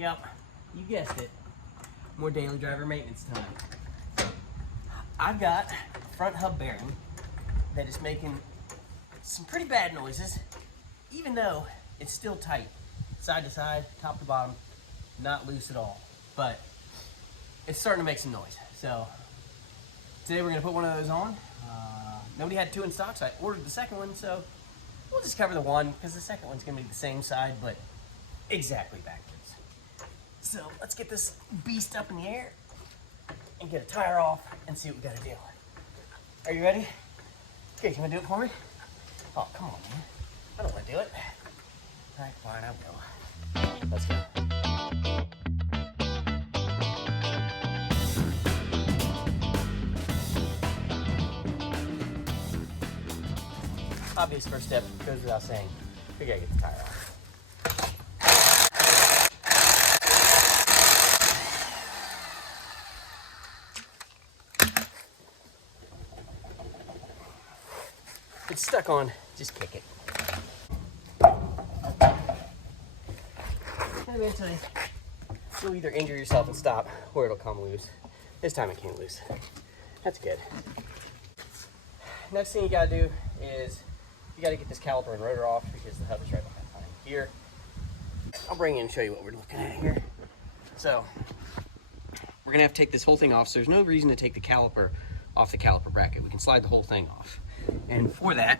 Yep, you guessed it. More daily driver maintenance time. I've got a front hub bearing that is making some pretty bad noises, even though it's still tight. Side to side, top to bottom, not loose at all. But it's starting to make some noise. So today we're gonna put one of those on. Nobody had two in stock, so I ordered the second one, so we'll just cover the one, because the second one's gonna be the same side, but exactly backwards. So let's get this beast up in the air and get a tire off and see what we gotta do. Are you ready? Okay, you wanna do it for me? Oh, come on, man. I don't wanna do it. All right, fine, I will. Let's go. Obvious first step, goes without saying. We gotta get the tire off. If it's stuck on, just kick it. And eventually, you'll either injure yourself and stop, or it'll come loose. This time it came loose. That's good. Next thing you gotta do is you gotta get this caliper and rotor off because the hub is right behind here. I'll bring in and show you what we're looking at here. So, we're gonna have to take this whole thing off, so there's no reason to take the caliper off the caliper bracket. We can slide the whole thing off. And for that,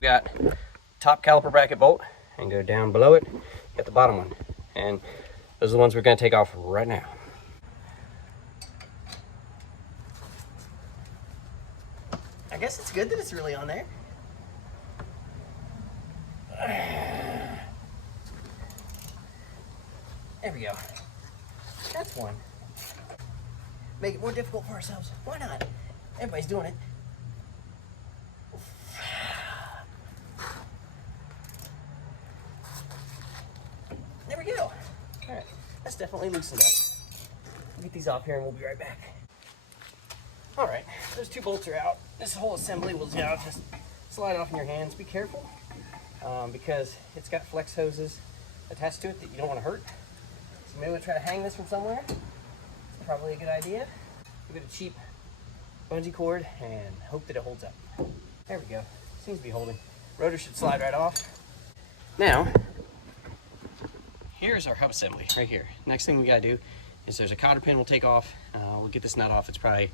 we got top caliper bracket bolt and go down below it, get the bottom one. And those are the ones we're gonna take off right now. I guess it's good that it's really on there. There we go. That's one. Make it more difficult for ourselves. Why not? Everybody's doing it. There we go. All right, that's definitely loosened up. We'll get these off here and we'll be right back. All right, those two bolts are out. This whole assembly will just slide off in your hands. Be careful because it's got flex hoses attached to it that you don't want to hurt. So maybe we'll try to hang this from somewhere. It's probably a good idea. Give it a cheap bungee cord and hope that it holds up. There we go. Seems to be holding. Rotor should slide right off. Now, here's our hub assembly right here. Next thing we gotta do is there's a cotter pin we'll take off. We'll get this nut off. It's probably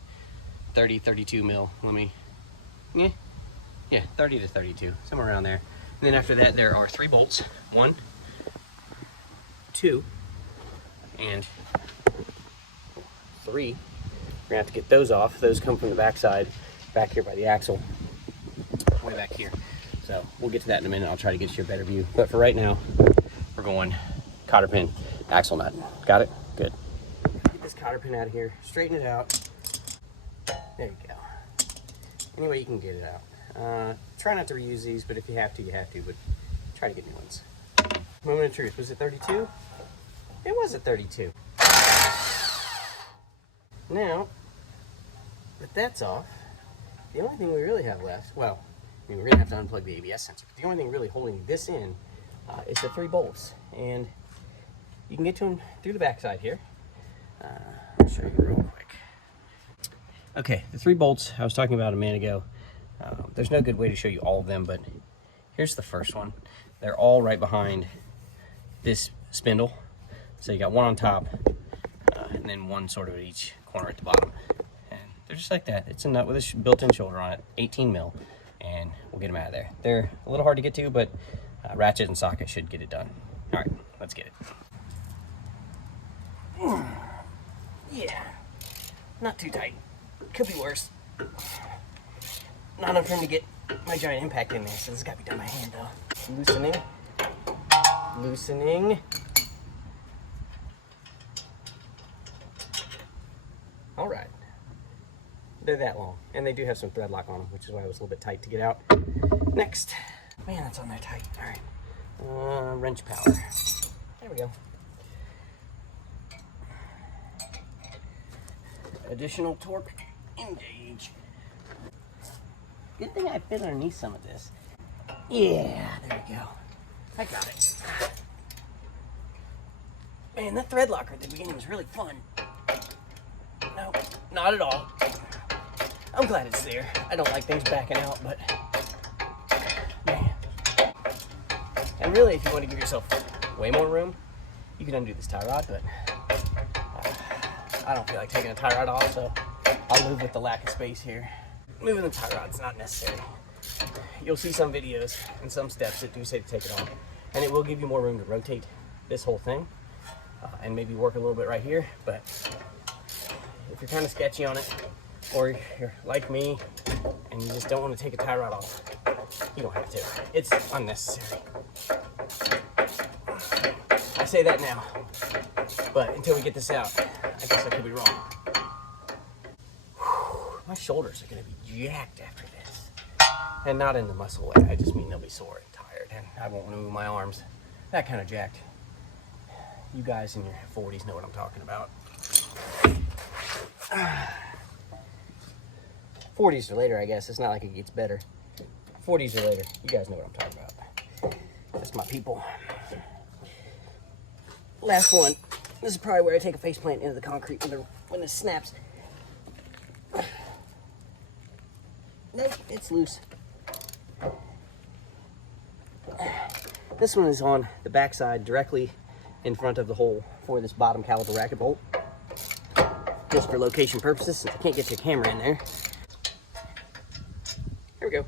30, 32 mil. Yeah, 30 to 32, somewhere around there. And then after that, there are 3 bolts. 1, 2, and 3. We're gonna have to get those off. Those come from the backside, back here by the axle, way back here. So we'll get to that in a minute. I'll try to get you a better view. But for right now, we're going cotter pin, axle nut. Got it? Good. Get this cotter pin out of here, straighten it out. There you go. Any way you can get it out. Try not to reuse these, but if you have to, you have to, but try to get new ones. Moment of truth, was it 32? It was at 32. Now, that that's off, the only thing we really have left, well, I mean, we're gonna have to unplug the ABS sensor, but the only thing really holding this in is the 3 bolts. And you can get to them through the backside here. I'll show you real quick. Okay, the 3 bolts I was talking about a minute ago. There's no good way to show you all of them, but here's the first one. They're all right behind this spindle. So you got one on top, and then one sort of at each corner at the bottom. And they're just like that. It's a nut with a built-in shoulder on it, 18 mil, and we'll get them out of there. They're a little hard to get to, but ratchet and socket should get it done. All right, let's get it. Yeah, not too tight. Could be worse. Not enough room to get my giant impact in there, so this has got to be done by hand, though. Loosening. Loosening. All right. They're that long, and they do have some thread lock on them, which is why it was a little bit tight to get out. Next. Man, that's on there tight. All right. Wrench power. There we go. Additional torque engage. Good thing I fit underneath some of this. Yeah, there we go. I got it. Man, that thread locker at the beginning was really fun. No, not at all. I'm glad it's there. I don't like things backing out, but man. And really, if you want to give yourself way more room, you can undo this tie rod, but I don't feel like taking a tie rod off, so I'll live with the lack of space here. Moving the tie rod's not necessary. You'll see some videos and some steps that do say to take it off, and it will give you more room to rotate this whole thing and maybe work a little bit right here. But if you're kind of sketchy on it, or you're like me and you just don't want to take a tie rod off, you don't have to. It's unnecessary. I say that now, but until we get this out, I guess I could be wrong. My shoulders are going to be jacked after this. And not in the muscle way, I just mean they'll be sore and tired, and I won't want to move my arms. That kind of jacked. You guys in your 40s know what I'm talking about. 40s or later, I guess. It's not like it gets better. 40s or later, you guys know what I'm talking about. That's my people. Last one. This is probably where I take a faceplant into the concrete when this snaps. Nope, it's loose. This one is on the backside, directly in front of the hole for this bottom caliper racket bolt. Just for location purposes, since I can't get your camera in there. There we go.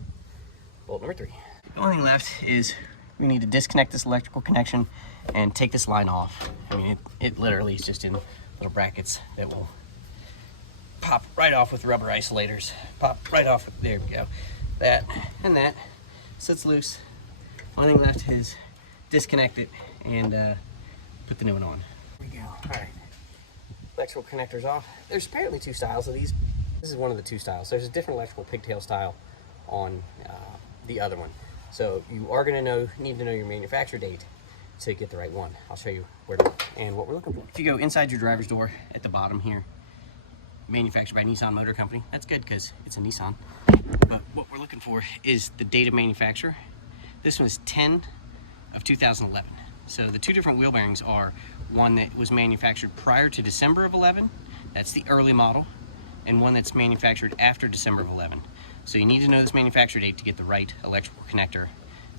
Bolt number 3. The only thing left is we need to disconnect this electrical connection and take this line off. I mean, it literally is just in little brackets that will pop right off with rubber isolators. Pop right off. There we go. That and that. So it's loose. Only thing left is disconnect it and put the new one on. There we go. All right. Electrical connectors off. There's apparently 2 styles of these. This is one of the 2 styles. There's a different electrical pigtail style on the other one. So you are going to need to know your manufacturer date to get the right one. I'll show you where to look and what we're looking for. If you go inside your driver's door at the bottom here, manufactured by Nissan Motor Company. That's good because it's a Nissan. But what we're looking for is the date of manufacture. This one is 10 of 2011. So the 2 different wheel bearings are one that was manufactured prior to December of 11. That's the early model. And one that's manufactured after December of 11. So you need to know this manufacture date to get the right electrical connector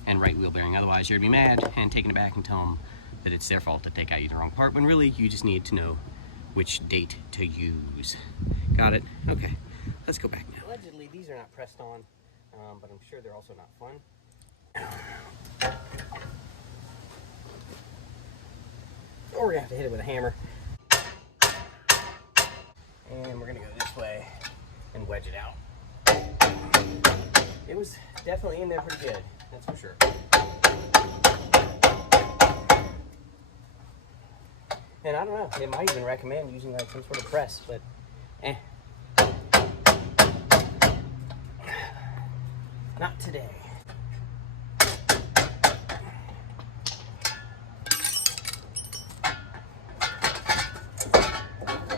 and right wheel bearing. Otherwise you're gonna be mad and taking it back and tell them that it's their fault to take out you the wrong part, when really you just need to know which date to use. Got it? Okay, let's go back now. Allegedly, these are not pressed on, but I'm sure they're also not fun. Or we're gonna have to hit it with a hammer. And we're gonna go this way and wedge it out. It was definitely in there pretty good, that's for sure. And I don't know, they might even recommend using like some sort of press, but not today.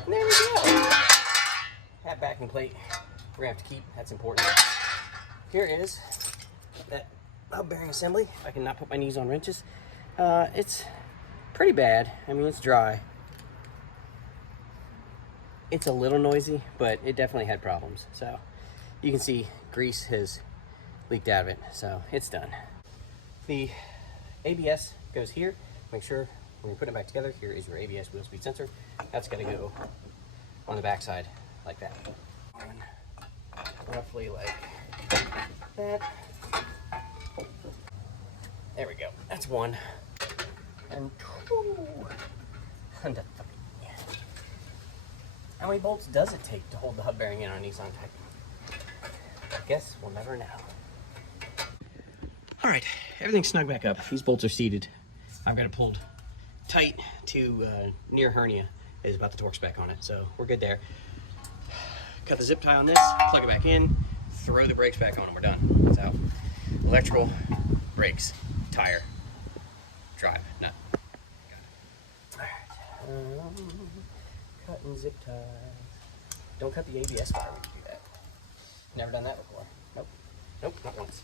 And there we go. That backing plate we're gonna have to keep, that's important. Here is that hub bearing assembly. If I can not put my knees on wrenches. It's pretty bad. I mean, it's dry. It's a little noisy, but it definitely had problems. So you can see grease has leaked out of it, so it's done. The ABS goes here. Make sure when you're putting it back together, here is your ABS wheel speed sensor. That's gonna go on the backside like that. Roughly like that. There we go. That's 1. And 2. And 3. How many bolts does it take to hold the hub bearing in on a Nissan Titan? I guess we'll never know. All right, everything's snug back up. These bolts are seated. I've got it pulled tight to near hernia is about the torque spec on it, so we're good there. Cut the zip tie on this, plug it back in, throw the brakes back on, and we're done. So, electrical, brakes, tire, drive, nut. Got it. All right. Cutting zip ties. Don't cut the ABS wire when you do that. Never done that before. Nope. Nope, not once.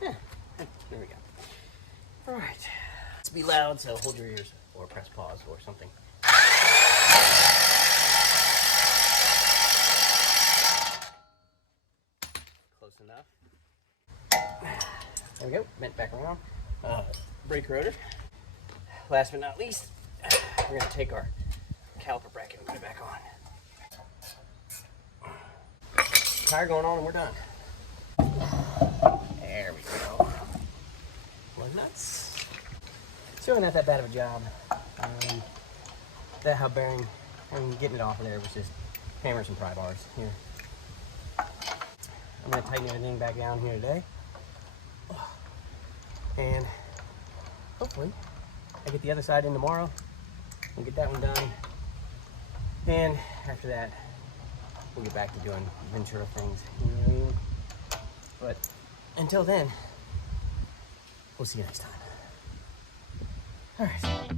Yeah, there we go. All right. Let's be loud, so hold your ears or press pause or something Close enough. There we go, bent back around. Brake rotor. Last but not least, we're gonna take our caliper bracket and put it back on. Tire going on and we're done. There we go. Well, nuts. It's really not that bad of a job. That hub bearing, getting it off of there was just hammer some pry bars here. I'm gonna tighten everything back down here today. And hopefully I get the other side in tomorrow and get that one done. And after that, we'll get back to doing Ventura things. You know what I mean? But until then, we'll see you next time. All right.